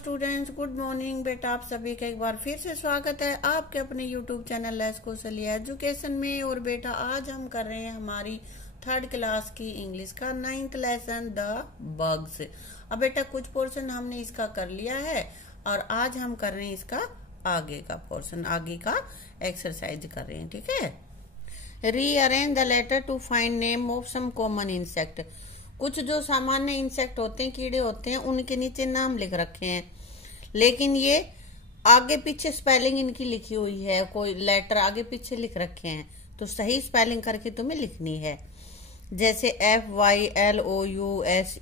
Students, good morning. बेटा आप सभी का एक बार फिर से स्वागत है आपके अपने YouTube channel let's Kaushalya education में। और बेटा आज हम कर रहे हैं हमारी थर्ड क्लास की इंग्लिश का 9th लेसन द बग्स। अब बेटा कुछ पोर्शन हमने इसका कर लिया है और आज हम कर रहे हैं इसका आगे का पोर्शन, आगे का एक्सरसाइज कर रहे हैं। ठीक है। Rearrange the letter to find name of some common insect. कुछ जो सामान्य इंसेक्ट होते हैं, कीड़े होते हैं, उनके नीचे नाम लिख रखे हैं, लेकिन ये आगे पीछे स्पेलिंग इनकी लिखी हुई है, कोई लेटर आगे पीछे लिख रखे हैं, तो सही स्पेलिंग करके तुम्हें लिखनी है। जैसे FYLOUSE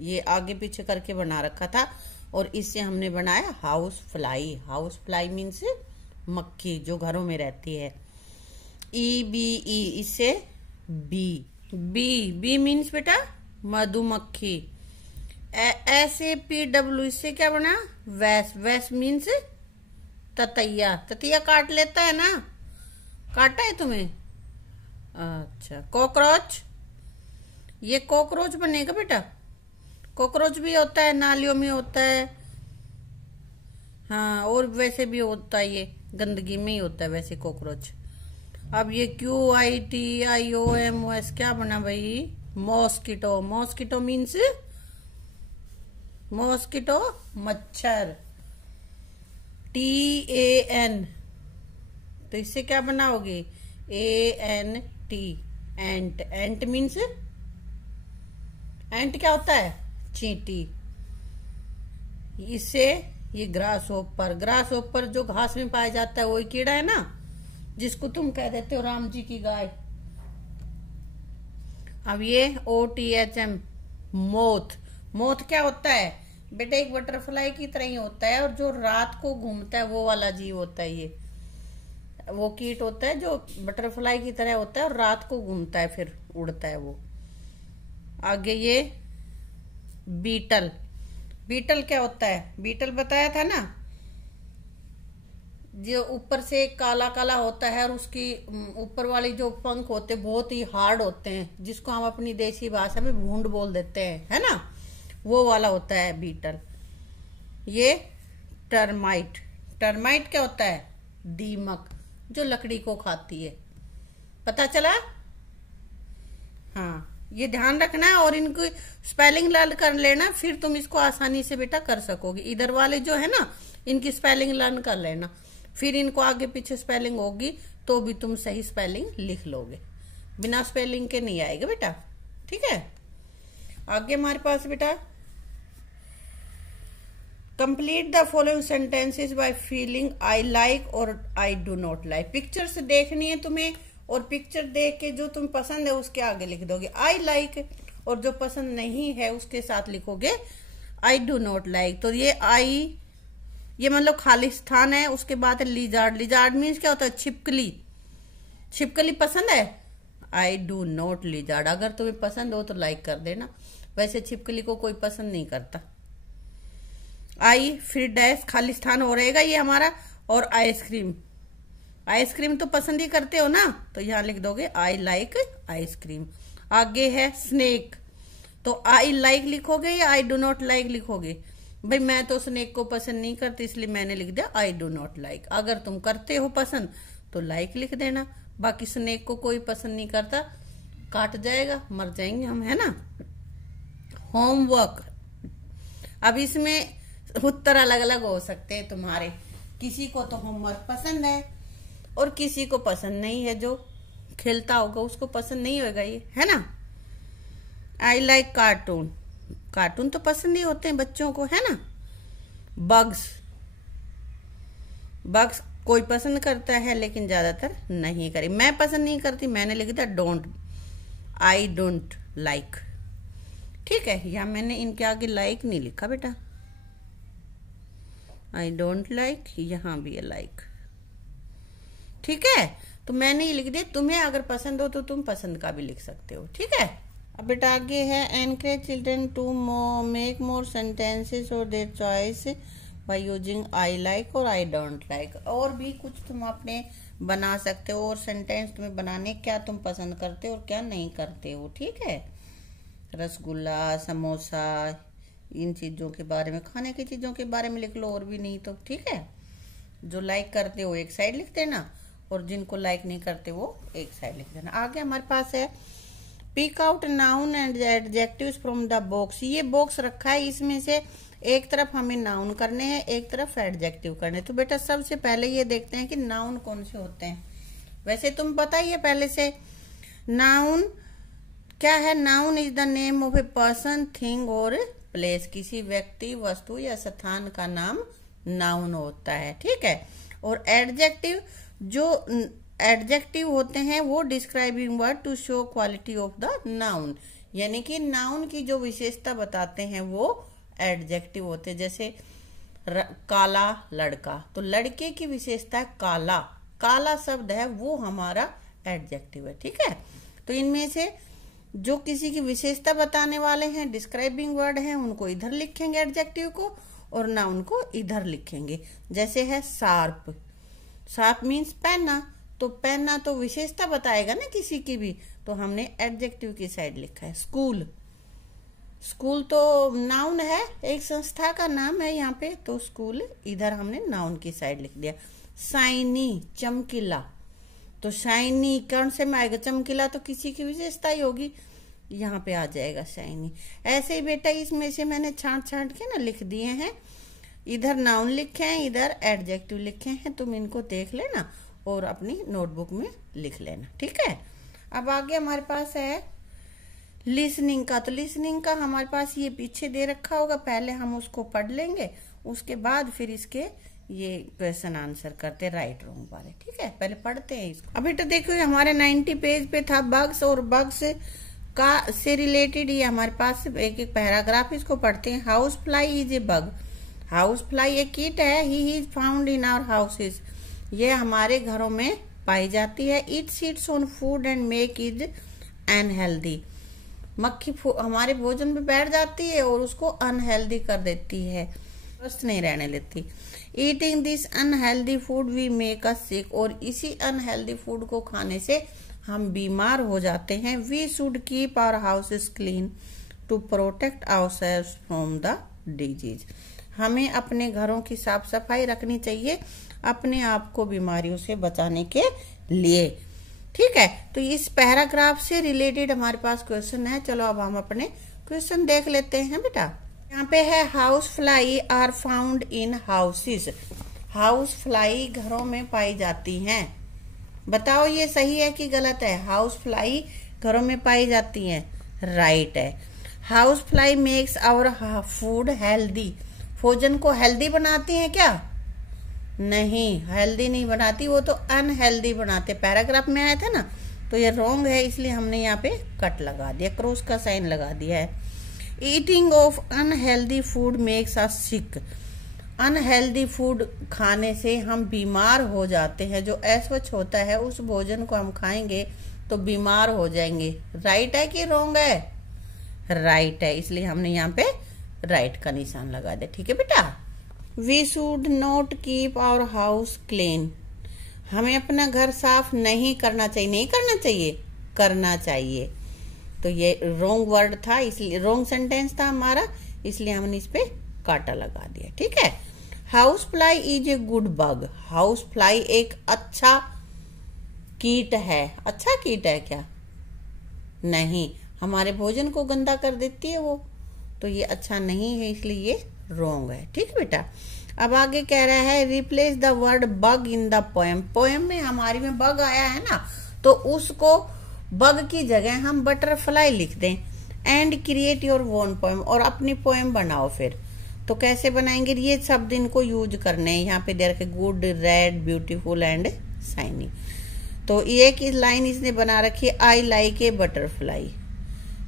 ये आगे पीछे करके बना रखा था और इससे हमने बनाया house fly. House fly means मक्खी जो घरों में रहती है। EBE इससे बी, बी मीन्स बेटा मधुमक्खी। SAPW इससे क्या बना वैस, वैस मीन्स ततैया। ततैया काट लेता है ना, काटा है तुम्हें? अच्छा। कॉकरोच, ये कॉकरोच बनेगा बेटा। कॉकरोच भी होता है, नालियों में होता है, हाँ, और वैसे भी होता है, ये गंदगी में ही होता है वैसे कॉकरोच। अब ये QUITIOMOS क्या बना भाई? मॉस्किटो। मॉस्किटो मीन्स मॉस्किटो मच्छर। TAN तो इससे क्या बनाओगे? ANT एंट। एंट मीन्स एंट क्या होता है? चींटी। इससे ये ग्रास ओपर, ग्रास ओपर जो घास में पाया जाता है वही कीड़ा है ना, जिसको तुम कह देते हो राम जी की गाय। अब ये OTHM मोथ। मोथ क्या होता है बेटा? एक बटरफ्लाई की तरह ही होता है और जो रात को घूमता है वो वाला जीव होता है। ये वो कीट होता है जो बटरफ्लाई की तरह होता है और रात को घूमता है, फिर उड़ता है वो। आगे ये बीटल। बीटल क्या होता है? बीटल बताया था ना, जो ऊपर से काला काला होता है और उसकी ऊपर वाली जो पंख होते हैं बहुत ही हार्ड होते हैं, जिसको हम अपनी देसी भाषा में भूंड बोल देते हैं, है ना, वो वाला होता है बीटल। ये टर्माइट। टर्माइट क्या होता है? दीमक, जो लकड़ी को खाती है। पता चला? हाँ, ये ध्यान रखना है और इनको स्पेलिंग लर्न कर लेना, फिर तुम इसको आसानी से बेटा कर सकोगे। इधर वाले जो है ना, इनकी स्पेलिंग लर्न कर लेना, फिर इनको आगे पीछे स्पेलिंग होगी तो भी तुम सही स्पेलिंग लिख लोगे। बिना स्पेलिंग के नहीं आएगा बेटा। ठीक है। आगे हमारे पास बेटा complete the following sentences by feeling I like और I do not like. Pictures देखनी है तुम्हें और पिक्चर देख के जो तुम्हें पसंद है उसके आगे लिख दोगे आई लाइक, और जो पसंद नहीं है उसके साथ लिखोगे आई डू नॉट लाइक। तो ये आई, ये मतलब खाली स्थान है। उसके बाद लिजार्ड। लिजार्ड मीन्स क्या होता है? छिपकली। छिपकली पसंद है? आई डू नॉट लिजार्ड। अगर तुम्हें पसंद हो तो लाइक कर देना, वैसे छिपकली को कोई पसंद नहीं करता। आई फिर डैश खाली स्थान हो रहेगा ये हमारा, और आइसक्रीम। आइसक्रीम तो पसंद ही करते हो ना, तो यहां लिख दोगे आई लाइक आइसक्रीम। आगे है स्नेक, तो आई लाइक लिखोगे या आई डू नॉट लाइक लिखोगे? भाई मैं तो स्नेक को पसंद नहीं करती, इसलिए मैंने लिख दिया आई डू नॉट लाइक। अगर तुम करते हो पसंद तो लाइक लिख देना। बाकी स्नेक को कोई पसंद नहीं करता, काट जाएगा, मर जाएंगे हम, है ना। होमवर्क। अब इसमें उत्तर अलग अलग हो सकते हैं तुम्हारे। किसी को तो होमवर्क पसंद है और किसी को पसंद नहीं है। जो खेलता होगा उसको पसंद नहीं होगा ये, है ना। I like cartoon. कार्टून तो पसंद ही होते हैं बच्चों को, है ना। बग्स। बग्स कोई पसंद करता है लेकिन ज्यादातर नहीं करी। मैं पसंद नहीं करती, मैंने लिख दिया डोंट, आई डोंट लाइक। ठीक है, या मैंने इनके आगे लाइक नहीं लिखा बेटा, आई डोंट लाइक, यहां भी है लाइक। ठीक है, तो मैंने ये लिख दिया। तुम्हें अगर पसंद हो तो तुम पसंद का भी लिख सकते हो। ठीक है। अब बेटा आगे है encourage children to make more sentences और their choice by using I like और आई डोंट लाइक। और भी कुछ तुम अपने बना सकते हो और सेंटेंस तुम्हें बनाने क्या तुम पसंद करते हो और क्या नहीं करते हो। ठीक है। रसगुल्ला, समोसा, इन चीजों के बारे में, खाने की चीजों के बारे में लिख लो, और भी नहीं तो ठीक है। जो लाइक करते हो एक साइड लिख देना, और जिनको लाइक नहीं करते वो एक साइड लिख देना। आगे हमारे पास है pick out noun and adjectives from the box. ये बॉक्स रखा है, इसमें से एक तरफ हमें नाउन करने हैं, एक तरफ एडजेक्टिव करने। तो बेटा सबसे पहले ये देखते हैं कि नाउन कौन से होते हैं। वैसे तुम पता ही है पहले से, नाउन क्या है? Noun is the name of a person, thing और प्लेस। किसी व्यक्ति, वस्तु या स्थान का नाम नाउन होता है, ठीक है। और एडजेक्टिव, जो एडजेक्टिव होते हैं वो describing word to show quality of the noun, यानी कि नाउन की जो विशेषता बताते हैं वो एडजेक्टिव होते हैं। जैसे काला लड़का, तो लड़के की विशेषता है काला, काला शब्द है वो हमारा एडजेक्टिव है, ठीक है। तो इनमें से जो किसी की विशेषता बताने वाले हैं, डिस्क्राइबिंग वर्ड हैं, उनको इधर लिखेंगे एडजेक्टिव को, और नाउन को इधर लिखेंगे। जैसे है शार्प, शार्प मीन्स पेना, तो पेना तो विशेषता बताएगा ना किसी की भी, तो हमने एडजेक्टिव की साइड लिखा है। स्कूल, स्कूल तो नाउन है, एक संस्था का नाम है यहाँ पे, तो स्कूल इधर हमने नाउन की साइड लिख दिया। शाइनी, चमकीला, तो शाइनी कौन से में आएगा? चमकीला तो किसी की विशेषता ही होगी, यहाँ पे आ जाएगा शाइनी। ऐसे ही बेटा इसमें से मैंने छांट छांट के ना लिख दिए हैं, इधर नाउन लिखे हैं, इधर एडजेक्टिव लिखे हैं। तुम इनको देख लेना और अपनी नोटबुक में लिख लेना, ठीक है। अब आगे हमारे पास है लिसनिंग का। तो लिसनिंग का हमारे पास ये पीछे दे रखा होगा, पहले हम उसको पढ़ लेंगे, उसके बाद फिर इसके ये क्वेश्चन आंसर करते राइट रॉन्ग वाले, ठीक है। पहले पढ़ते हैं इसको। अभी तो देखो हमारे 90 पेज पे था बग्स, और बग्स का से रिलेटेड ये हमारे पास एक एक पैराग्राफ, इसको पढ़ते हैं। House fly is a bug. House fly एक कीट है, he is found in our houses. ये हमारे घरों में पाई जाती है। It sits on food and make is unhealthy. मक्खी हमारे भोजन पे बैठ जाती है और उसको अनहेल्दी कर देती है, स्वस्थ नहीं रहने देती। Eating this unhealthy food we make us sick. और इसी अनहेल्दी फूड को खाने से हम बीमार हो जाते हैं। We should keep our houses clean to protect ourselves from the disease. हमें अपने घरों की साफ सफाई रखनी चाहिए अपने आप को बीमारियों से बचाने के लिए, ठीक है। तो इस पैराग्राफ से रिलेटेड हमारे पास क्वेश्चन है। चलो अब हम अपने क्वेश्चन देख लेते हैं बेटा। यहाँ पे है house fly are found in houses. House fly घरों में पाई जाती हैं। बताओ ये सही है कि गलत है? हाउस फ्लाई घरों में पाई जाती हैं, राइट है। House fly makes our food healthy. भोजन को हेल्दी बनाती हैं क्या? नहीं, हेल्दी नहीं बनाती, वो तो अनहेल्दी बनाते। पैराग्राफ में आया था ना, तो ये रॉन्ग है, इसलिए हमने यहाँ पे कट लगा दिया, क्रॉस का साइन लगा दिया है। Eating of unhealthy food makes us sick. Unhealthy food खाने से हम बीमार हो जाते हैं। जो अस्वच्छ होता है उस भोजन को हम खाएंगे तो बीमार हो जाएंगे। राइट है कि रॉन्ग है? राइट है, इसलिए हमने यहाँ पे राइट का निशान लगा दिया, ठीक है बेटा। We should not keep our house clean. हमें अपना घर साफ नहीं करना चाहिए। नहीं करना चाहिए, करना चाहिए। तो ये रॉन्ग वर्ड था, इसलिए रॉन्ग सेंटेंस था हमारा, इसलिए हमने इस पे काटा लगा दिया, ठीक है। House fly is a good bug. House fly एक अच्छा कीट है। अच्छा कीट है क्या? नहीं, हमारे भोजन को गंदा कर देती है वो, तो ये अच्छा नहीं है, इसलिए ये रॉन्ग है, ठीक है बेटा। अब आगे कह रहा है replace the word bug in the poem. Poem में हमारी में बग आया है ना, तो उसको बग की जगह हम बटरफ्लाई लिख दें। And create your own poem, और अपनी पोएम बनाओ। फिर तो कैसे बनाएंगे? ये शब्द इनको यूज करने हैं। यहाँ पे दे रखे good, red, beautiful and shiny. तो एक लाइन इसने बना रखी है, आई लाइक ए बटरफ्लाई,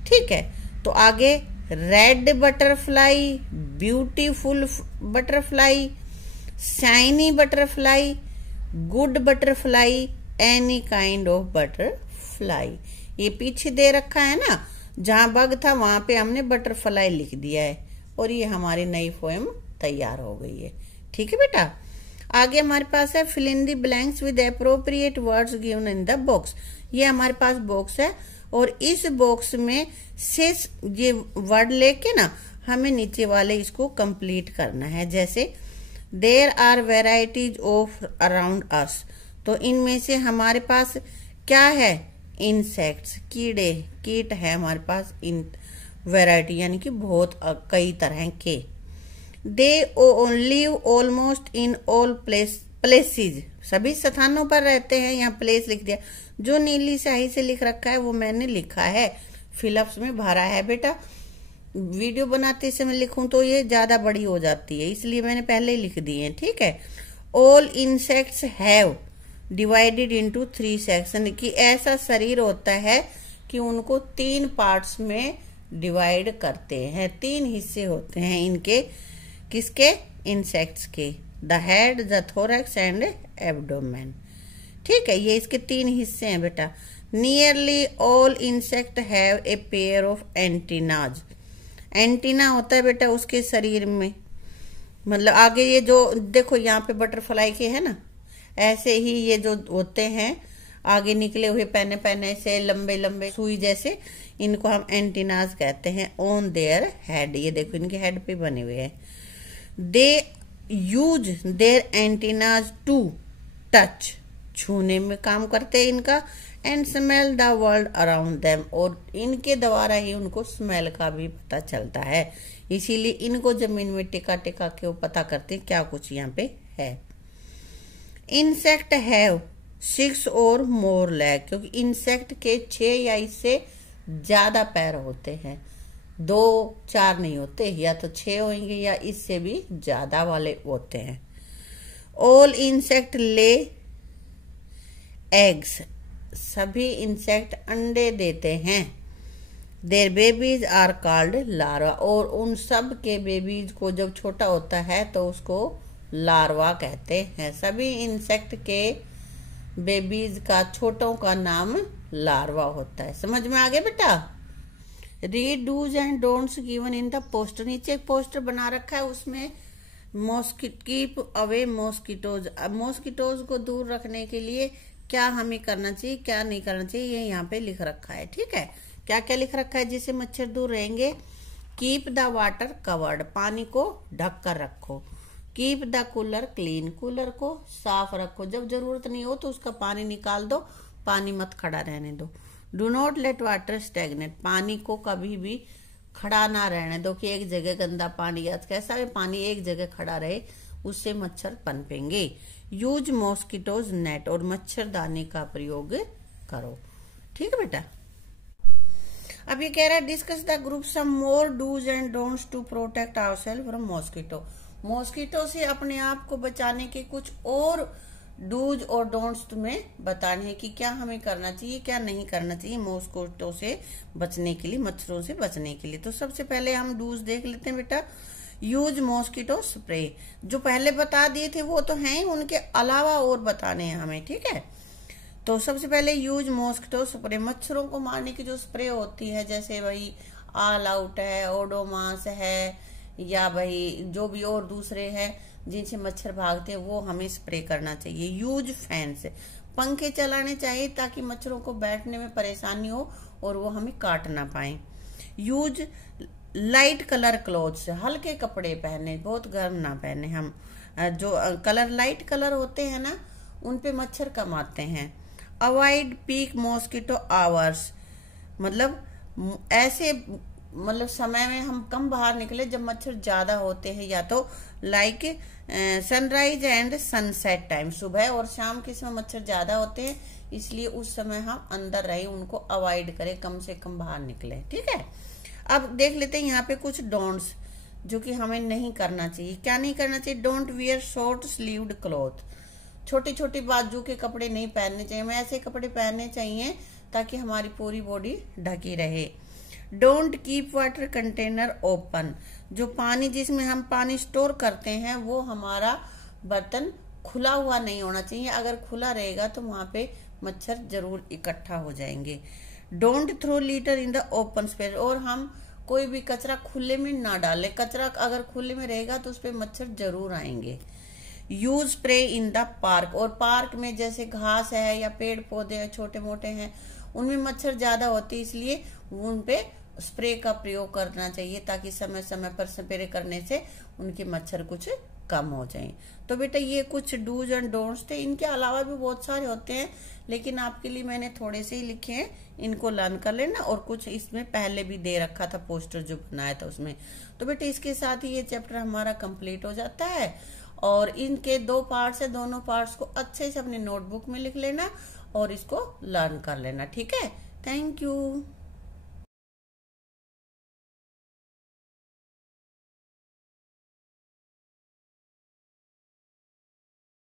ठीक है। तो आगे red butterfly, beautiful butterfly, shiny butterfly, good butterfly, any kind of butterfly. ये पीछे दे रखा है ना, जहां बग था वहां पे हमने बटरफ्लाई लिख दिया है, और ये हमारी नई पोएम तैयार हो गई है, ठीक है बेटा। आगे हमारे पास है fill in the blanks with appropriate words given in the box. ये हमारे पास बॉक्स है, और इस बॉक्स में से ये वर्ड लेके ना हमें नीचे वाले इसको कंप्लीट करना है। जैसे there are varieties of around us, तो इनमें से हमारे पास क्या है, इंसेक्ट्स, कीड़े, कीट है हमारे पास, इन वैरायटी यानी कि बहुत कई तरह के। They live almost in all places, सभी स्थानों पर रहते हैं, यहाँ प्लेस लिख दिया। जो नीली स्याही से लिख रखा है वो मैंने लिखा है, फिलअप्स में भरा है बेटा। वीडियो बनाते समय लिखूं तो ये ज्यादा बड़ी हो जाती है, इसलिए मैंने पहले ही लिख दी है, ठीक है। All insects have divided into 3 section, कि ऐसा शरीर होता है कि उनको 3 पार्ट्स में डिवाइड करते हैं, 3 हिस्से होते हैं इनके, किसके, इंसेक्ट्स के, the head, the thorax and abdomen, ठीक है। ये इसके 3 हिस्से हैं बेटा। Nearly all insect have a pair of antennas, antenna होता है बेटा उसके शरीर में, मतलब आगे ये जो देखो यहाँ पे बटरफ्लाई के है ना, ऐसे ही ये जो होते हैं आगे निकले हुए पैने पैने से लंबे लंबे सुई जैसे, इनको हम एंटीनाज कहते हैं। ऑन देयर हेड, ये देखो इनके हेड पे बने हुए हैं। They use their antennas to touch, छूने में काम करते हैं इनका, and smell the world around them, और इनके द्वारा ही उनको स्मेल का भी पता चलता है, इसीलिए इनको जमीन में टिका टिका के वो पता करते हैं क्या कुछ यहाँ पे है। इंसेक्ट हैव 6 और मोर लेग, क्योंकि इंसेक्ट के 6 या इससे ज्यादा पैर होते हैं, 2-4 नहीं होते, या तो 6 होंगे या इससे भी ज्यादा वाले होते हैं। ऑल इंसेक्ट ले एग्स, सभी इंसेक्ट अंडे देते हैं। Their babies are called larva, और उन सब के बेबीज को जब छोटा होता है तो उसको लार्वा कहते हैं। सभी इंसेक्ट के बेबीज का छोटों का नाम लार्वा होता है। समझ में आ गया बेटा। Read dos and don'ts given in the poster, नीचे एक पोस्टर बना रखा है, उसमें कीप अवे मॉस्किटोज, मॉस्किटोज को दूर रखने के लिए क्या हमें करना चाहिए क्या नहीं करना चाहिए, ये यहाँ पे लिख रखा है, ठीक है। क्या क्या लिख रखा है, जिससे मच्छर दूर रहेंगे। कीप द वाटर कवर्ड, पानी को ढक कर रखो। Keep the cooler clean, cooler को साफ रखो, जब जरूरत नहीं हो तो उसका पानी निकाल दो, पानी मत खड़ा रहने दो। Do not let water stagnant, पानी को कभी भी खड़ा ना रहने दो कि एक जगह गंदा पानी, या कैसा भी पानी एक जगह खड़ा रहे, उससे मच्छर पनपेंगे। यूज मॉस्किटोज नेट, और मच्छरदानी का प्रयोग करो, ठीक है बेटा। अब ये कह रहा है discuss the group some more dos and don'ts to protect ourself from mosquito, mosquito से अपने आप को बचाने के कुछ और डूज और डोंट्स तुम्हें बताने हैं कि क्या हमें करना चाहिए क्या नहीं करना चाहिए मॉस्किटो से बचने के लिए, मच्छरों से बचने के लिए। तो सबसे पहले हम डूज देख लेते हैं बेटा। यूज मॉस्किटो स्प्रे, जो पहले बता दिए थे वो तो हैं, उनके अलावा और बताने हैं हमें, ठीक है। तो सबसे पहले यूज मॉस्किटो स्प्रे, मच्छरों को मारने की जो स्प्रे होती है, जैसे भाई ऑल आउट है, ओडोमास है, या भाई जो भी और दूसरे हैं जिनसे मच्छर भागते हैं, वो हमें स्प्रे करना चाहिए। यूज फैंस, पंखे चलाने चाहिए ताकि मच्छरों को बैठने में परेशानी हो और वो हमें काट ना पाए। यूज लाइट कलर क्लोथ्स, हल्के कपड़े पहने, बहुत गर्म ना पहने हम, जो कलर लाइट कलर होते हैं ना उन पे मच्छर कम आते हैं। अवॉइड पीक मॉस्किटो आवर्स, मतलब ऐसे मतलब समय में हम कम बाहर निकले जब मच्छर ज्यादा होते हैं, या तो like sunrise and sunset time, सुबह और शाम के समय मच्छर ज्यादा होते हैं, इसलिए उस समय हम अंदर रहे, उनको अवॉइड करें, कम से कम बाहर निकले, ठीक है। अब देख लेते हैं यहाँ पे कुछ डोंट्स जो कि हमें नहीं करना चाहिए। क्या नहीं करना चाहिए? Don't wear short sleeved cloth, छोटी छोटी बाजू के कपड़े नहीं पहनने चाहिए, हमें ऐसे कपड़े पहनने चाहिए ताकि हमारी पूरी बॉडी ढकी रहे। Don't keep water container open, जो पानी जिसमें हम पानी स्टोर करते हैं वो हमारा बर्तन खुला हुआ नहीं होना चाहिए, अगर खुला रहेगा तो वहां पे मच्छर जरूर इकट्ठा हो जाएंगे। Don't throw litter in the open space, और हम कोई भी कचरा खुले में ना डालें, कचरा अगर खुले में रहेगा तो उस पर मच्छर जरूर आएंगे। Use spray in the park, और पार्क में जैसे घास है या पेड़ पौधे छोटे मोटे हैं उनमें मच्छर ज्यादा होते हैं, इसलिए उन पे स्प्रे का प्रयोग करना चाहिए, ताकि समय समय पर स्प्रे करने से उनके मच्छर कुछ कम हो जाए। तो बेटा ये कुछ डूज एंड डोंट्स थे, इनके अलावा भी बहुत सारे होते हैं, लेकिन आपके लिए मैंने थोड़े से ही लिखे हैं, इनको लर्न कर लेना। और कुछ इसमें पहले भी दे रखा था, पोस्टर जो बनाया था उसमें। तो बेटा इसके साथ ही ये चैप्टर हमारा कंप्लीट हो जाता है। और इनके 2 पार्ट्स है, दोनों पार्ट्स को अच्छे से अपनी नोटबुक में लिख लेना और इसको लर्न कर लेना। ठीक है, थैंक यू।